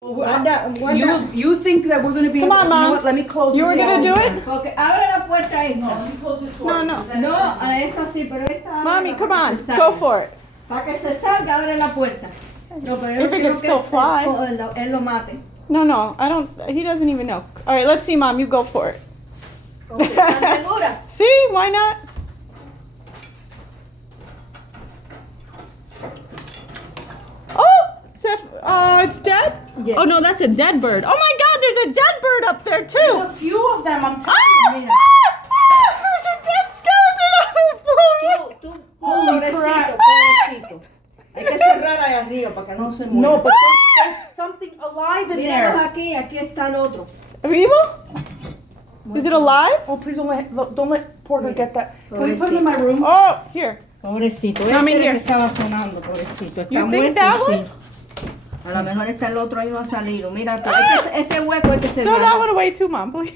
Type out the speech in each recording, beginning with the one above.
You think that we're gonna be Come able, on, you know Mom. what, let me close You this were gonna door. do it? Porque abre la puerta esta. No, let me close this door. No, no. No, a esa sí, pero esta. Mommy, ábrela come para on, que se go salga. for it. Para que se salga, abre la puerta. No, pero yo If it quiero can still fly. Él lo mate. No, I don't. He doesn't even know. All right, let's see, Mom. You go for it. Okay, ¿estás segura? See, why not? Oh, Seth. Oh, it's dead. Yeah. Oh no, that's a dead bird. Oh my God, there's a dead bird up there There's too. a few of them, I'm telling Ah, you. mira. there's a dead skeleton on the floor. Tú, Holy pobrecito, crap. pobrecito. Hay que cerrar ahí arriba para que no se muera. No, but there's something alive in Míralos there. aquí está el otro. Vivo? Is it alive? Oh, please don't let Porter get that. Can we put him in my room? Oh, here. Pobrecito, Mami, este es here. el que estaba sonando, pobrecito. Está You think muerto, that sí. one? A lo mejor está el otro ahí no ha salido. Mira, es que ese hueco es que se Throw that one away too, Mom, please.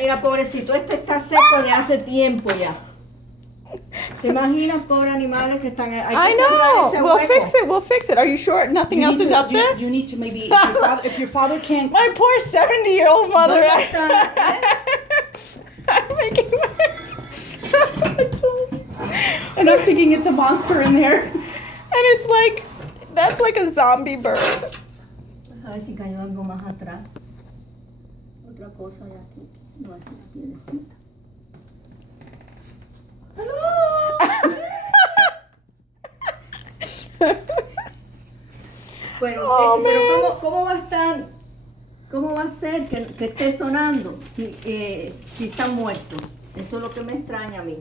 Mira, pobrecito, este está seco de hace tiempo ya. ¿Te imaginas, pobres animales que están ahí? Hay I que cerrar ese know. We'll hueco. fix it. We'll fix it. Are you sure nothing You else need is to- up there? You need to maybe, if your father can't. My poor 70-year-old mother. ¿Dónde está? I'm making I told you. And I'm thinking it's a monster in there. And it's like, that's like a zombie bird. A ver si cayó algo más atrás. Otra cosa hay aquí. No, es una piedrecita. Oh, Pero man. ¿cómo va a estar? ¿Cómo va a ser que esté sonando si está muerto? Eso es lo que me extraña a mí.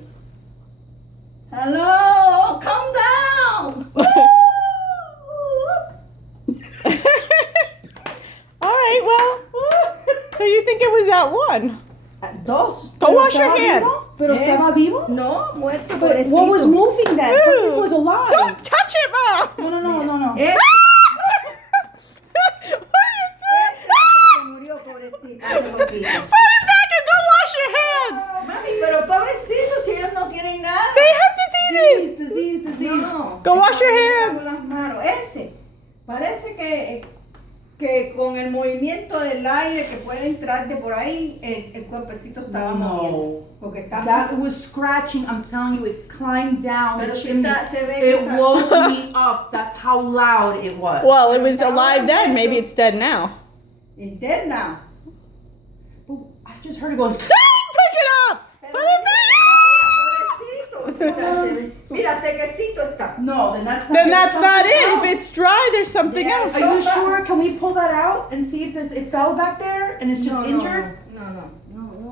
Hello, calm down. All right, well, so you think it was that one? Dos. Go Pero wash your estaba hands. vivo? Pero estaba vivo? No, muerto, But pobrecito. what was moving then? Something was Don't alive. touch it, Mom. No. Este What are you doing? se murió, pobrecito. hace poquito. Put it back and go wash your hands. Mami, pero pobrecito, si ellos no tienen nada. They have diseases. Disease. No. Go wash your hands. Con las manos. Ese. Parece que con el movimiento del aire que puede entrar de por ahí, el cuerpecito estaba moviendo. Porque está. That was scratching. I'm telling you, it climbed down Pero the si chimney. se ve que It está- woke me up. That's how loud it was. Well, it was alive then. Maybe it's dead now. It's dead now. I just heard it going. Don't pick it up. Put it back. Pobrecito. Mira, sequecito está. No, then that's not. Then there's that's not something it. else. If it's dry, there's something Yeah, else. Are you sure? Can we pull that out and see if it fell back there and it's just No, injured? No, no.